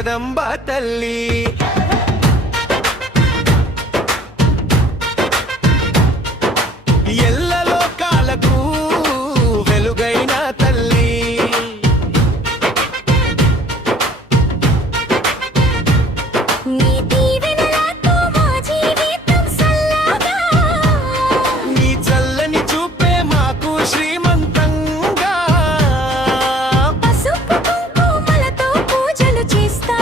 జగదంబ తల్లి ఎల్ల లోకాలకు వెలుగైన తల్లి నీ దీవెనలతో మా జీవితం సల్లగా నీ చల్లని చూపే మాకు శ్రీమంతంగా పసుపు కుంకుమలతో పూజలు చేస్తా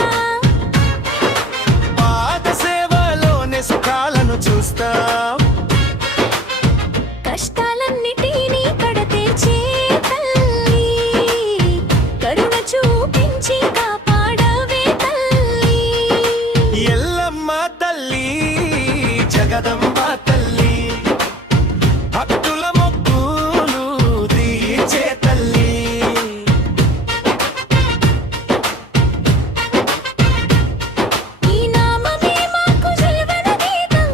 పాద సేవలోనే సుఖాలను చూస్తా కష్టాలన్నిటినీ కడతీర్చే తల్లి కరుణ చూపించి కాపాడవే తల్లి ఎల్లమ్మ తల్లి జగదంబ తల్లి భక్తుల మొక్కులు తీర్చే తల్లి ఈ నామమే మాకు జీవన గీతం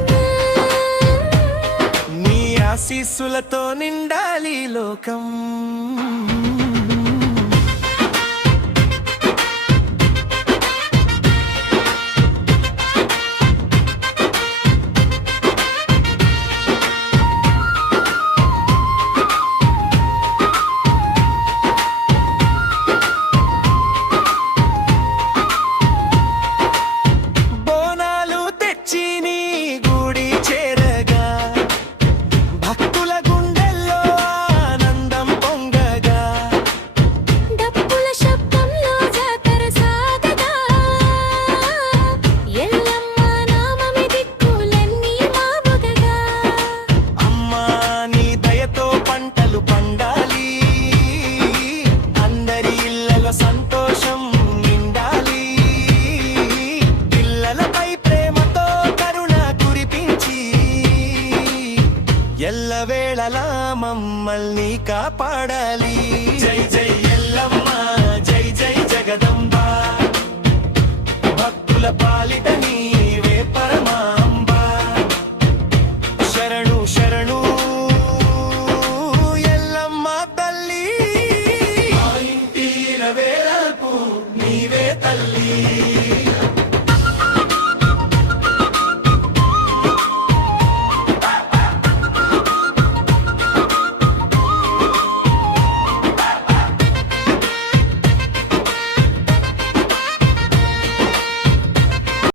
నీ ఆశీస్సులతో నిండాలి లోకం బోనాలు తెచ్చి నీ గుడి చేరగా భక్తుల గుండెల్లో ఆనందం పొంగగా డప్పుల శబ్దంలో జాతర సాగగా ఎల్లమ్మ నామమే దిక్కులన్నీ మాబుగగా అమ్మా నీ దయతో పంటలు పండాలి అందరి ఇళ్ళలో సంతోషం నిండాలి పిల్లలపై ప్రేమతో కరుణ కురిపించి ఎల్లవేళలా మమ్మల్ని కాపాడాలి జై జై ఎల్లమ్మ జై జై జగదంబ భక్తుల పాలిట నీ